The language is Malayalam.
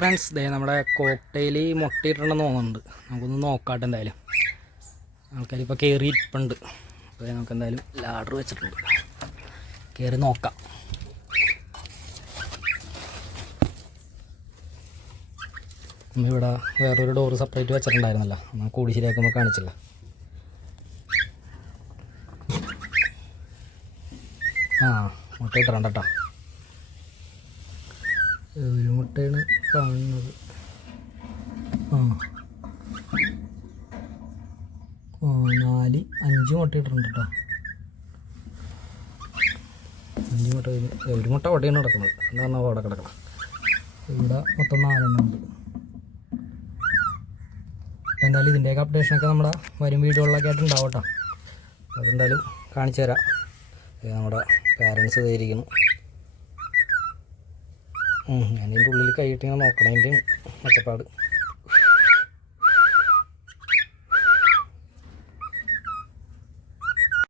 ഫ്രണ്ട്സ് ദേ നമ്മുടെ കോക്ടെയിൽ മുട്ടയിട്ടുണ്ടെന്ന് തോന്നുന്നുണ്ട്. നമുക്കൊന്ന് നോക്കാട്ടെ. എന്തായാലും ആൾക്കാരിപ്പോൾ കയറി ഇരിപ്പുണ്ട്. അപ്പോൾ നമുക്ക് എന്തായാലും ലാഡർ വെച്ചിട്ടുണ്ട്, കയറി നോക്കാം. ഇവിടെ വേറൊരു ഡോറ് സെപ്പറേറ്റ് വെച്ചിട്ടുണ്ടായിരുന്നല്ലോ, നമ്മൾ കൂടി ശരിയാക്കുമ്പോൾ കാണിച്ചില്ല. മുട്ട ഇട്ടിട്ടുണ്ട് കേട്ടോ. ഒരു മുട്ടയാണ് കാണുന്നത്. നാല് അഞ്ച് മുട്ട ഇട്ടിട്ടുണ്ട് കേട്ടോ. 5 മുട്ട ഒരു മുട്ട അവിടെയാണ് കിടക്കുന്നത്. എന്താ അവിടെ കിടക്കണം. ഇവിടെ മൊത്തം 4 ഉണ്ട്. അപ്പോൾ എന്തായാലും ഇതിൻ്റെയൊക്കെ അപ്ഡേഷനൊക്കെ നമ്മുടെ വരും വീഡിയോകളിലൊക്കെ ആയിട്ട് ഉണ്ടാവും കേട്ടോ. അതെന്തായാലും കാണിച്ചു തരാം. നമ്മുടെ പാരൻസ് ഇതായിരിക്കുന്നു. ഞാനിതിൻ്റെ ഉള്ളിൽ കൈയിട്ട് ഇങ്ങനെ നോക്കണതിൻ്റെ മെച്ചപ്പാട്.